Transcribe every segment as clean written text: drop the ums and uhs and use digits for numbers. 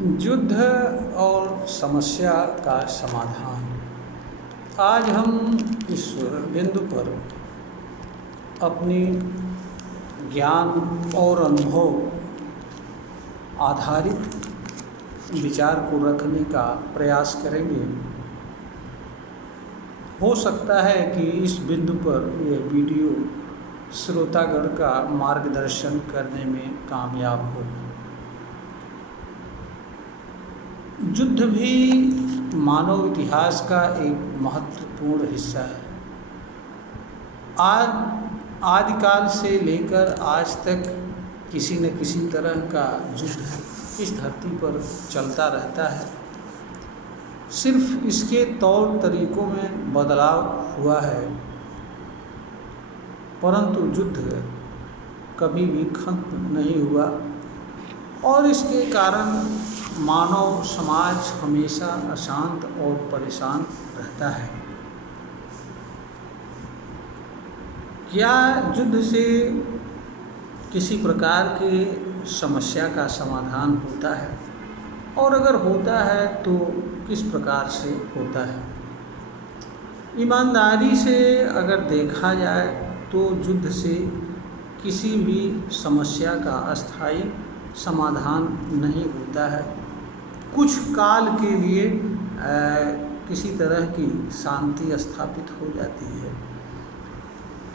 युद्ध और समस्या का समाधान। आज हम इस बिंदु पर अपनी ज्ञान और अनुभव आधारित विचार को रखने का प्रयास करेंगे। हो सकता है कि इस बिंदु पर यह वीडियो श्रोतागण का मार्गदर्शन करने में कामयाब हो। युद्ध भी मानव इतिहास का एक महत्वपूर्ण हिस्सा है। आदिकाल से लेकर आज तक किसी न किसी तरह का युद्ध इस धरती पर चलता रहता है। सिर्फ इसके तौर तरीकों में बदलाव हुआ है, परंतु युद्ध कभी भी खत्म नहीं हुआ और इसके कारण मानव समाज हमेशा अशांत और परेशान रहता है। क्या युद्ध से किसी प्रकार की समस्या का समाधान होता है, और अगर होता है तो किस प्रकार से होता है? ईमानदारी से अगर देखा जाए तो युद्ध से किसी भी समस्या का अस्थायी समाधान नहीं होता है। कुछ काल के लिए किसी तरह की शांति स्थापित हो जाती है,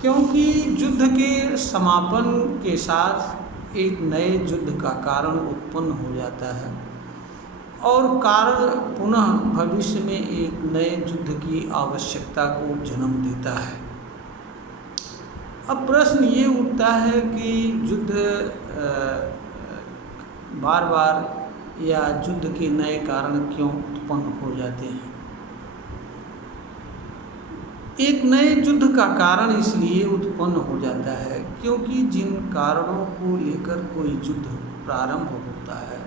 क्योंकि युद्ध के समापन के साथ एक नए युद्ध का कारण उत्पन्न हो जाता है और कारण पुनः भविष्य में एक नए युद्ध की आवश्यकता को जन्म देता है। अब प्रश्न ये उठता है कि युद्ध बार बार या युद्ध के नए कारण क्यों उत्पन्न हो जाते हैं? एक नए युद्ध का कारण इसलिए उत्पन्न हो जाता है क्योंकि जिन कारणों को लेकर कोई युद्ध प्रारंभ होता है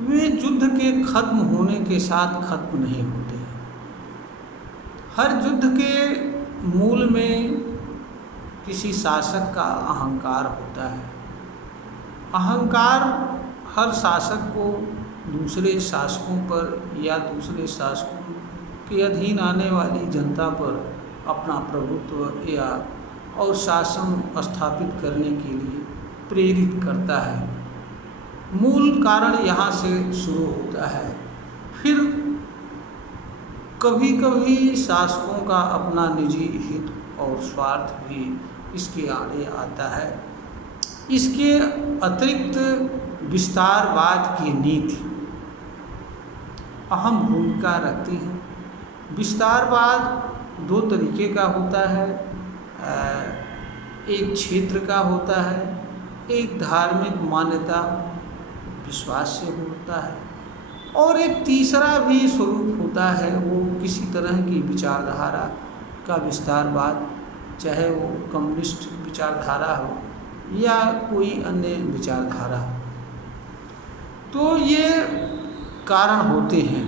वे युद्ध के खत्म होने के साथ खत्म नहीं होते हैं। हर युद्ध के मूल में किसी शासक का अहंकार होता है। अहंकार हर शासक को दूसरे शासकों पर या दूसरे शासकों के अधीन आने वाली जनता पर अपना प्रभुत्व या और शासन स्थापित करने के लिए प्रेरित करता है। मूल कारण यहाँ से शुरू होता है। फिर कभी कभी शासकों का अपना निजी हित और स्वार्थ भी इसके आड़े आता है। इसके अतिरिक्त विस्तारवाद की नीति अहम भूमिका रखती है। विस्तारवाद दो तरीके का होता है। एक क्षेत्र का होता है, एक धार्मिक मान्यता विश्वास से होता है, और एक तीसरा भी स्वरूप होता है। वो किसी तरह की विचारधारा का विस्तारवाद, चाहे वो कम्युनिस्ट विचारधारा हो या कोई अन्य विचारधारा हो। तो ये कारण होते हैं।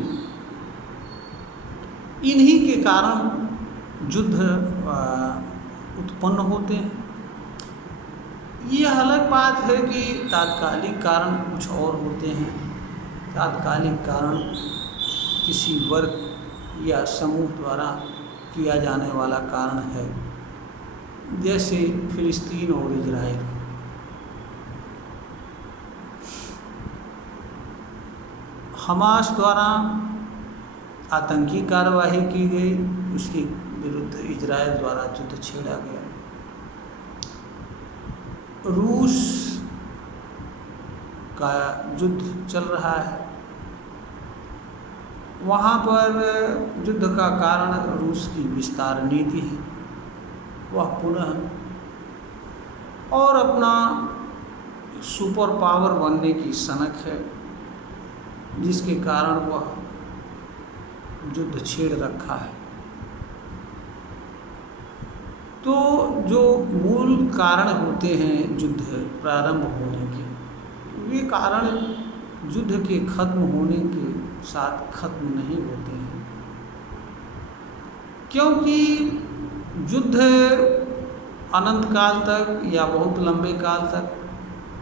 इन्हीं के कारण युद्ध उत्पन्न होते हैं। ये अलग बात है कि तात्कालिक कारण कुछ और होते हैं। तात्कालिक कारण किसी वर्ग या समूह द्वारा किया जाने वाला कारण है, जैसे फिलिस्तीन और इजराइल। हमास द्वारा आतंकी कार्यवाही की गई, उसके विरुद्ध इजराइल द्वारा युद्ध छेड़ा गया। रूस का युद्ध चल रहा है, वहाँ पर युद्ध का कारण रूस की विस्तार नीति है। वह पुनः और अपना सुपर पावर बनने की सनक है, जिसके कारण वह युद्ध छेड़ रखा है। तो जो मूल कारण होते हैं युद्ध प्रारंभ होने के, वे कारण युद्ध के खत्म होने के साथ खत्म नहीं होते हैं, क्योंकि युद्ध अनंत काल तक या बहुत लंबे काल तक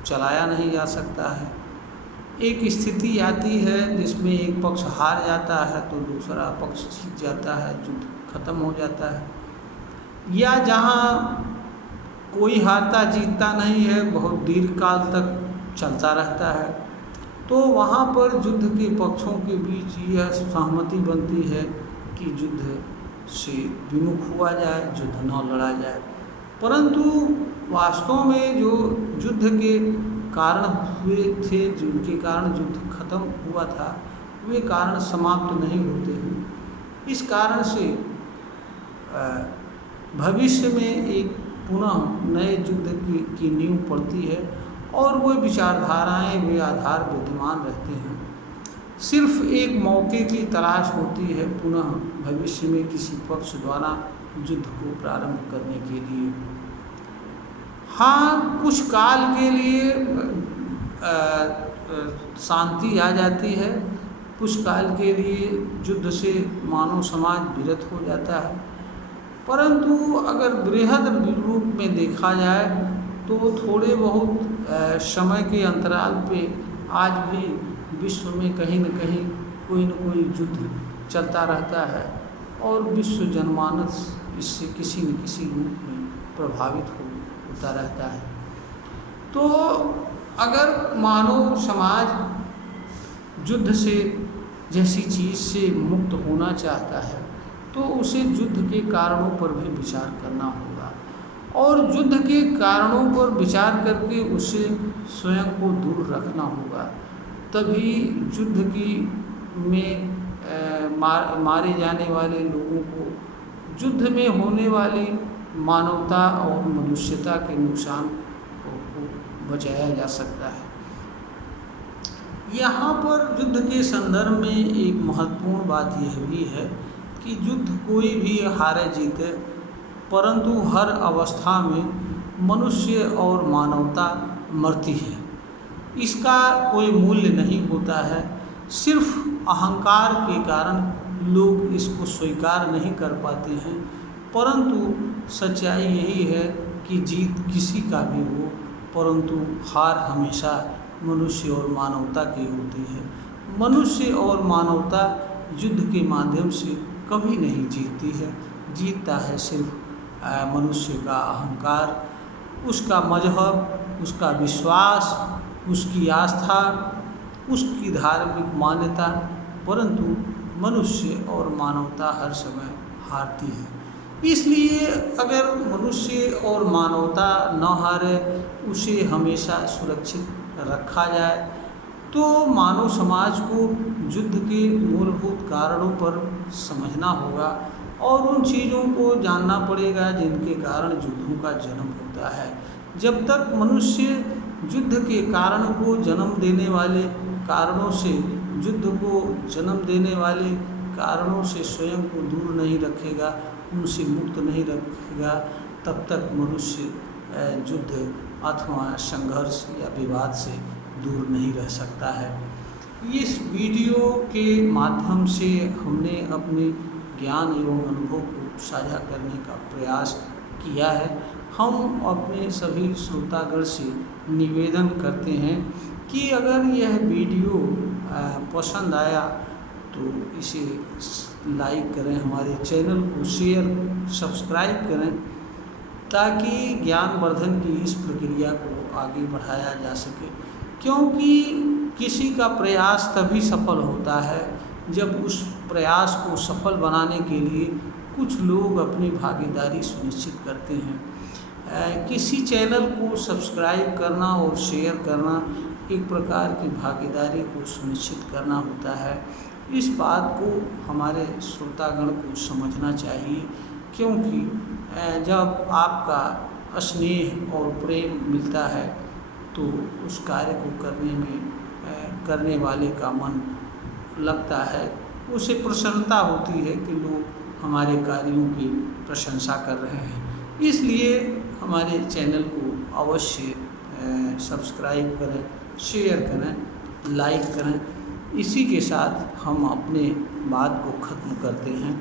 चलाया नहीं जा सकता है। एक स्थिति आती है जिसमें एक पक्ष हार जाता है तो दूसरा पक्ष जीत जाता है, युद्ध खत्म हो जाता है। या जहाँ कोई हारता जीतता नहीं है, बहुत दीर्घ काल तक चलता रहता है, तो वहाँ पर युद्ध के पक्षों के बीच यह सहमति बनती है कि युद्ध से विमुख हुआ जाए, युद्ध न लड़ा जाए। परंतु वास्तव में जो युद्ध के कारण हुए थे, जिनके कारण युद्ध खत्म हुआ था, वे कारण समाप्त नहीं होते हैं। इस कारण से भविष्य में एक पुनः नए युद्ध की नींव पड़ती है और वे विचारधाराएं, वे आधार विद्यमान रहते हैं। सिर्फ एक मौके की तलाश होती है पुनः भविष्य में किसी पक्ष द्वारा युद्ध को प्रारंभ करने के लिए। हाँ, कुछ काल के लिए शांति आ जाती है, कुछ काल के लिए युद्ध से मानव समाज विरत हो जाता है, परंतु अगर बृहद रूप में देखा जाए तो थोड़े बहुत समय के अंतराल पे आज भी विश्व में कहीं न कहीं कोई न कोई युद्ध चलता रहता है और विश्व जनमानस इससे किसी न किसी रूप में प्रभावित होता रहता है। तो अगर मानव समाज युद्ध से जैसी चीज़ से मुक्त होना चाहता है तो उसे युद्ध के कारणों पर भी विचार करना होगा और युद्ध के कारणों पर विचार करके उसे स्वयं को दूर रखना होगा। तभी युद्ध में मारे जाने वाले लोगों को, युद्ध में होने वाली मानवता और मनुष्यता के नुकसान को बचाया जा सकता है। यहाँ पर युद्ध के संदर्भ में एक महत्वपूर्ण बात यह भी है कि युद्ध कोई भी हारे जीते, परंतु हर अवस्था में मनुष्य और मानवता मरती है। इसका कोई मूल्य नहीं होता है। सिर्फ अहंकार के कारण लोग इसको स्वीकार नहीं कर पाते हैं, परंतु सच्चाई यही है कि जीत किसी का भी हो, परंतु हार हमेशा मनुष्य और मानवता की होती है। मनुष्य और मानवता युद्ध के माध्यम से कभी नहीं जीतती है। जीतता है सिर्फ मनुष्य का अहंकार, उसका मजहब, उसका विश्वास, उसकी आस्था, उसकी धार्मिक मान्यता, परंतु मनुष्य और मानवता हर समय हारती है। इसलिए अगर मनुष्य और मानवता न हारे, उसे हमेशा सुरक्षित रखा जाए, तो मानव समाज को युद्ध के मूलभूत कारणों पर समझना होगा और उन चीज़ों को जानना पड़ेगा जिनके कारण युद्धों का जन्म होता है। जब तक मनुष्य युद्ध के कारण को जन्म देने वाले कारणों से, युद्ध को जन्म देने वाले कारणों से स्वयं को दूर नहीं रखेगा, उनसे मुक्त नहीं रखेगा, तब तक मनुष्य युद्ध अथवा संघर्ष या विवाद से दूर नहीं रह सकता है। इस वीडियो के माध्यम से हमने अपने ज्ञान एवं अनुभव को साझा करने का प्रयास किया है। हम अपने सभी श्रोतागण से निवेदन करते हैं कि अगर यह वीडियो पसंद आया तो इसे लाइक करें, हमारे चैनल को शेयर सब्सक्राइब करें, ताकि ज्ञानवर्धन की इस प्रक्रिया को आगे बढ़ाया जा सके। क्योंकि किसी का प्रयास तभी सफल होता है जब उस प्रयास को सफल बनाने के लिए कुछ लोग अपनी भागीदारी सुनिश्चित करते हैं। किसी चैनल को सब्सक्राइब करना और शेयर करना एक प्रकार की भागीदारी को सुनिश्चित करना होता है। इस बात को हमारे श्रोतागण को समझना चाहिए, क्योंकि जब आपका स्नेह और प्रेम मिलता है तो उस कार्य को करने वाले का मन लगता है, उसे प्रसन्नता होती है कि लोग हमारे कार्यों की प्रशंसा कर रहे हैं। इसलिए हमारे चैनल को अवश्य सब्सक्राइब करें, शेयर करें, लाइक करें। इसी के साथ हम अपने बात को ख़त्म करते हैं।